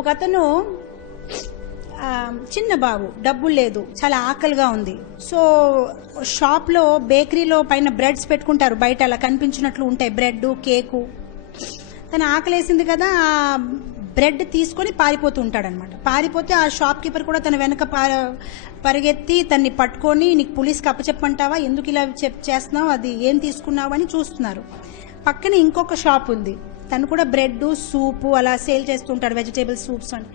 ఒక అతను చిన్న బాబు, డబ్బులు లేదు, చాలా ఆకలిగా ఉంది. సో షాప్లో బేకరీలో పైన బ్రెడ్స్ పెట్టుకుంటారు, బయట అలా కనిపించినట్లు ఉంటాయి, బ్రెడ్ కేకు. తను ఆకలేసింది కదా, ఆ బ్రెడ్ తీసుకొని పారిపోతూ ఉంటాడనమాట. పారిపోతే ఆ షాప్ కీపర్ కూడా తన వెనక పరిగెత్తి తన్ని పట్టుకొని, నీకు పోలీస్కి అప్పచెప్పంటావా, ఎందుకు ఇలా చేస్తున్నావు, అది ఏం తీసుకున్నావు అని చూస్తున్నారు. పక్కన ఇంకొక షాప్ ఉంది, తను కూడా బ్రెడ్ సూపు అలా సేల్ చేస్తుంటాడు, వెజిటేబుల్ సూప్స్ అని.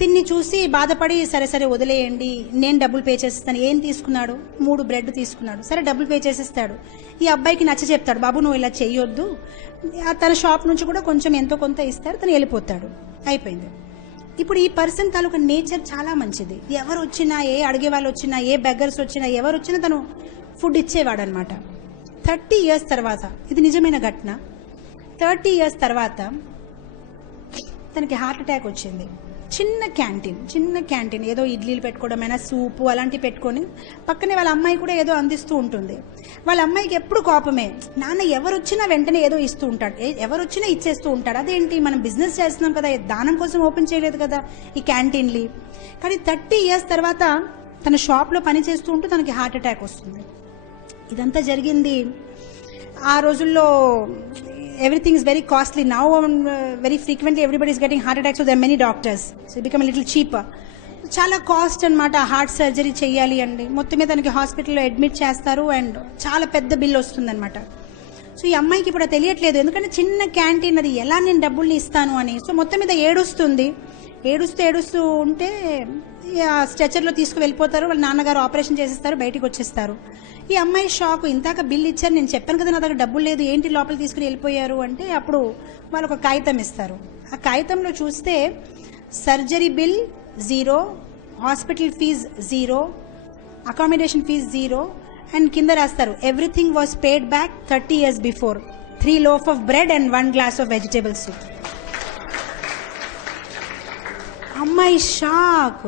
తిన్ని చూసి బాధపడి, సరే సరే వదిలేయండి, నేను డబ్బులు పే చేసేస్తాను. ఏం తీసుకున్నాడు? 3 బ్రెడ్ తీసుకున్నాడు. సరే డబ్బులు పే చేసేస్తాడు. ఈ అబ్బాయికి నచ్చ చెప్తాడు, బాబు నువ్వు ఇలా చెయ్యొద్దు, తన షాప్ నుంచి కూడా కొంచెం ఎంతో కొంత ఇస్తారు, తను వెళ్ళిపోతాడు. అయిపోయింది. ఇప్పుడు ఈ పర్సన్ తాలూకా నేచర్ చాలా మంచిది. ఎవరు వచ్చినా, ఏ అడిగే వాళ్ళు వచ్చినా, ఏ బెగ్గర్స్ వచ్చినా, ఎవరు వచ్చినా తను ఫుడ్ ఇచ్చేవాడు అనమాట. 30 years తర్వాత, ఇది నిజమైన ఘటన, 30 years తర్వాత తనకి హార్ట్ అటాక్ వచ్చింది. చిన్న క్యాంటీన్, ఏదో ఇడ్లీలు పెట్టుకోవడమైనా, సూపు అలాంటివి పెట్టుకొని, పక్కనే వాళ్ళ అమ్మాయి కూడా ఏదో అందిస్తూ ఉంటుంది. వాళ్ళ అమ్మాయికి ఎప్పుడు కోపమే, నాన్న ఎవరు వచ్చినా వెంటనే ఏదో ఇస్తూ ఉంటాడు, ఎవరు వచ్చినా ఇచ్చేస్తూ ఉంటాడు, అదేంటి మనం బిజినెస్ చేస్తున్నాం కదా, దానం కోసం ఓపెన్ చేయలేదు కదా ఈ క్యాంటీన్లు. కానీ 30 years తర్వాత తన షాప్లో పని చేస్తూ ఉంటూ తనకి హార్ట్ అటాక్ వస్తుంది. ఇదంతా జరిగింది ఆ రోజుల్లో. Everything is very costly now. Very frequently everybody is getting heart attacks, so there are many doctors, so it become a little cheaper. చాలా కాస్ట్ అనమాట. హార్ట్ సర్జరీ చేయాలి అండి, మొత్తం మీద తనకి హాస్పిటల్లో అడ్మిట్ చేస్తారు అండ్ చాలా పెద్ద బిల్ వస్తుంది అనమాట. సో ఈ అమ్మాయికి ఇప్పుడు తెలియట్లేదు, ఎందుకంటే చిన్న క్యాంటీన్, అది ఎలా నేను డబ్బుల్ని ఇస్తాను అని. సో మొత్తం మీద ఏడుస్తూ ఉంటే స్ట్రెచర్లో తీసుకు వెళ్ళిపోతారు. వాళ్ళ నాన్నగారు ఆపరేషన్ చేసేస్తారు, బయటికి వచ్చేస్తారు. ఈ అమ్మాయి షాక్, ఇంతాక బిల్ ఇచ్చారు, నేను చెప్పాను కదా నా దగ్గర డబ్బులు లేదు, ఏంటి లోపల తీసుకుని వెళ్ళిపోయారు అంటే, అప్పుడు వాళ్ళు ఒక కాగితం ఇస్తారు. ఆ కాగితంలో చూస్తే surgery bill 0, hospital fees 0, accommodation fees 0 and కింద రాస్తారు everything was paid back 30 years before, 3 loaf of bread and 1 glass of vegetable soup. అమ్మాయి షాక్.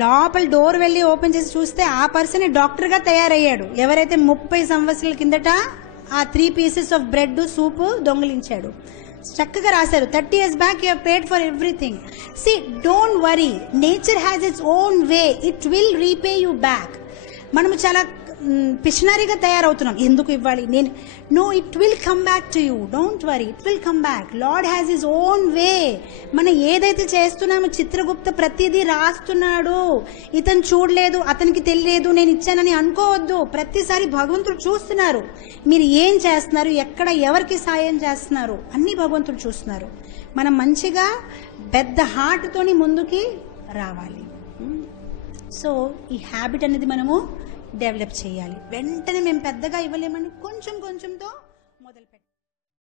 లోపల డోర్ వెళ్ళి ఓపెన్ చేసి చూస్తే ఆ పర్సన్ డాక్టర్ గా తయారయ్యాడు, ఎవరైతే 30 సంవత్సరాల కిందట ఆ 3 pieces ఆఫ్ బ్రెడ్ సూపు దొంగిలించాడు. చక్కగా రాశారు, 30 years back you have paid for everything. See, don't worry, nature has its own way, it will repay you back. మనము చాలా పిషనరీగా తయారవుతున్నాం, ఎందుకు ఇవ్వాలి నేను, no, it will come back to you, don't worry, it will come back. Lord has his own way. మనం ఏదైతే చేస్తున్నామో, చిత్రగుప్త ప్రతిదీ రాస్తున్నాడు, ఇతను చూడలేదు, అతనికి తెలియలేదు, నేను ఇచ్చానని అనుకోవద్దు. ప్రతిసారి భగవంతుడు చూస్తున్నారు, మీరు ఏం చేస్తున్నారు, ఎక్కడ ఎవరికి సాయం చేస్తున్నారు, అన్ని భగవంతుడు చూస్తున్నారు. మనం మంచిగా పెద్ద హార్ట్తోని ముందుకి రావాలి. సో ఈ హ్యాబిట్ అనేది మనము డెవలప్ చేయాలి. వెంటనే మేము పెద్దగా ఇవ్వలేమని కొంచెంతో మొదలు పెట్టాలి.